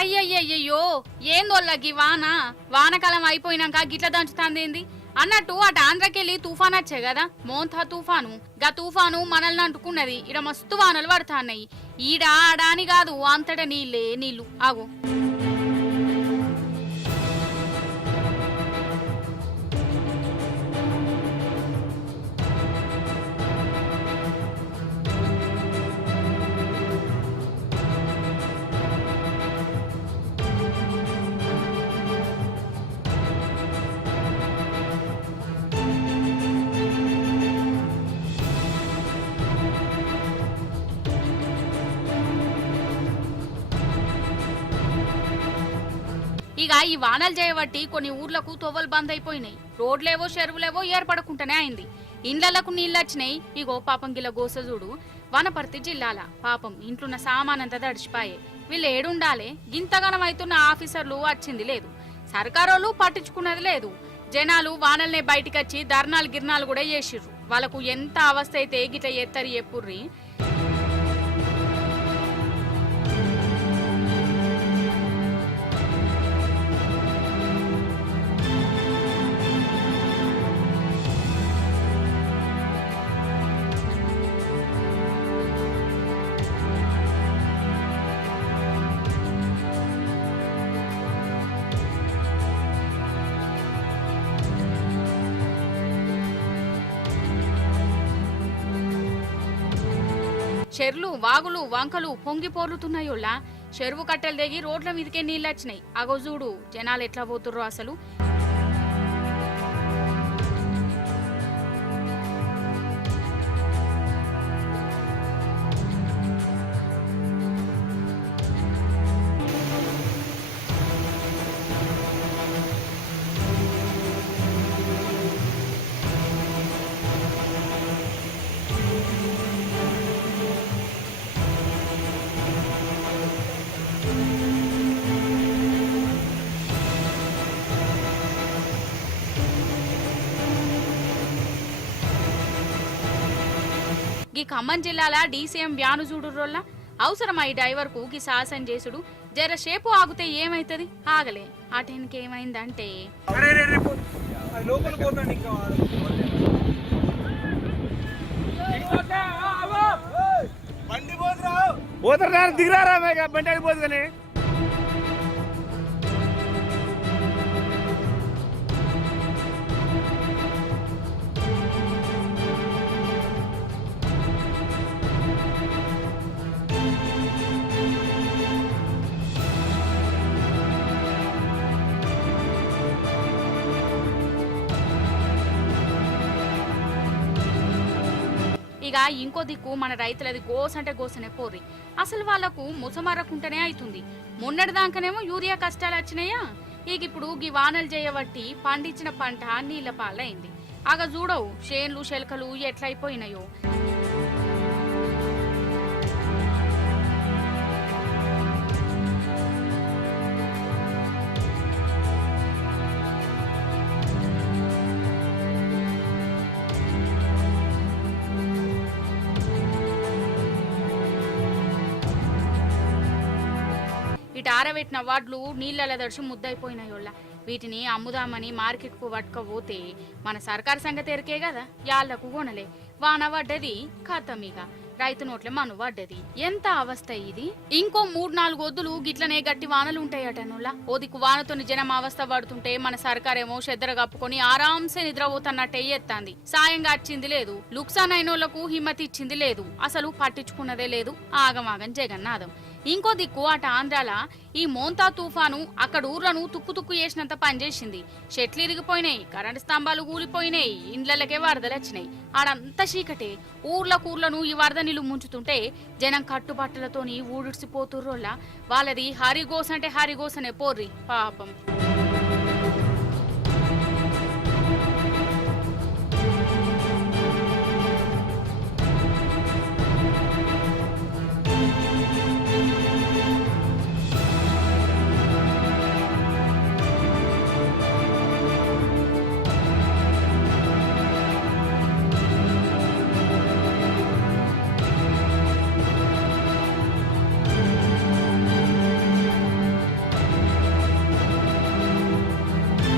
అయ్యయ్యయ్యో ఏందోళ్ళకి వానకాలం అయిపోయినాక గిట్ల దంచుతాందేంది అన్నట్టు అటు ఆంధ్రకెళ్ళి తుఫాన్ వచ్చే కదా మోంతా తుఫాను గా తుఫాను మనల్ని అంటుకున్నది ఇడ మస్తు వానలు పడతాన్నాయి ఈడ ఆడ అని కాదు అంతటా నీళ్ళే నీళ్లు ఆగు ఇక ఈ వానలు చేయబట్టి కొన్ని ఊర్లకు తొవ్వలు బంద్ అయిపోయినాయి రోడ్లేవో చెరువులేవో ఏర్పడకుండానే అయింది ఇండ్లకు నీళ్ళొచ్చినాయి ఇగో పాపం గిల గోసజూడు వనపర్తి జిల్లాల పాపం ఇంట్లున్న సామానంతా తడిచిపాయే వీళ్ళు ఏడుండాలే గింతగానం అవుతున్న ఆఫీసర్లు వచ్చింది లేదు సర్కారోళ్ళు పట్టించుకున్నది లేదు జనాలు వానల్నే బయటికొచ్చి ధర్నాలు గిర్నాలు కూడా చేసిర్రు వాళ్ళకు ఎంత అవస్థ అయితే గిట్ల ఎత్తరి ఎప్పుర్రి చెర్లు వాగులు వంకలు పొంగి పోర్లుతున్నాయోళ్ళ చెరువు కట్టెలు దిగి రోడ్ల మీదకే నీళ్ళొచ్చినాయి అగో చూడు జనాలు ఎట్లా పోతుర్రో అసలు ఈ ఖమ్మం జిల్లాల డీసీఎం వ్యాను చూడురోళ్ళ అవసరమై డ్రైవర్ కు గీ సాహసం చేసుడు జర షేపు ఆగితే ఏమైతుంది ఆగలే ఆ టైంకి ఏమైందంటే దిగరారా బండి అయిపోదు కానీ ఇక ఇంకో దిక్కు మన రైతులది గోస అంటే గోసనే పోర్రి అసలు వాళ్లకు ముసమరకుంటేనే అవుతుంది మొన్నటి దాకానేమో యూరియా కష్టాలు వచ్చినాయా ఇక ఇప్పుడు గీ వానలు చేయబట్టి పండించిన పంట నీళ్ల పాలైంది ఆగ చూడవు చేన్లు శెలకలు ఎట్లయిపోయినాయో ఇటు ఆరబెట్టిన వాడ్లు నీళ్ళ దర్శి ముద్దయిపోయినాయోళ్ళ వీటిని అమ్ముదామని మార్కెట్ కు పట్టుకపోతే మన సర్కారు సంగతి ఎరికే కదా యాళ్లకు కొనలే వాన పడ్డది ఖతమిగా రైతు నోట్లే మను పడ్డది ఎంత అవస్థ ఇది ఇంకో 3-4 ఒద్దులు గిట్లనే గట్టి వానలు ఉంటాయటనులా ఓదికు వానతోని జనం అవస్థ పడుతుంటే మన సర్కారేమో చెద్దర కప్పుకొని ఆరాంసే నిద్రపోతున్నట్టే ఎత్తాంది సాయంగా వచ్చింది లేదు లుక్సాన్ అయినోళ్లకు హిమ్మతి ఇచ్చింది లేదు అసలు పట్టించుకున్నదే లేదు ఆగమాగం జగన్నాథం ఇంకో దిక్కు అటు ఆంధ్రాల ఈ మోంతా తుఫాను అక్కడ ఊర్లను తుక్కు తుక్కు చేసినంత పనిచేసింది చెట్లు ఇరిగిపోయినాయి కరెంటు స్తంభాలు కూలిపోయినాయి ఇండ్లకే వరదలు వచ్చినాయి ఆడంతా చీకటే ఊర్లను ఈ వరద నీళ్లు ముంచుతుంటే జనం కట్టుబట్టలతోని ఊడిసిపోతుర్రోళ్ళ వాళ్ళది హరిగోస అంటే హరిగోసనే పోర్రి పాపం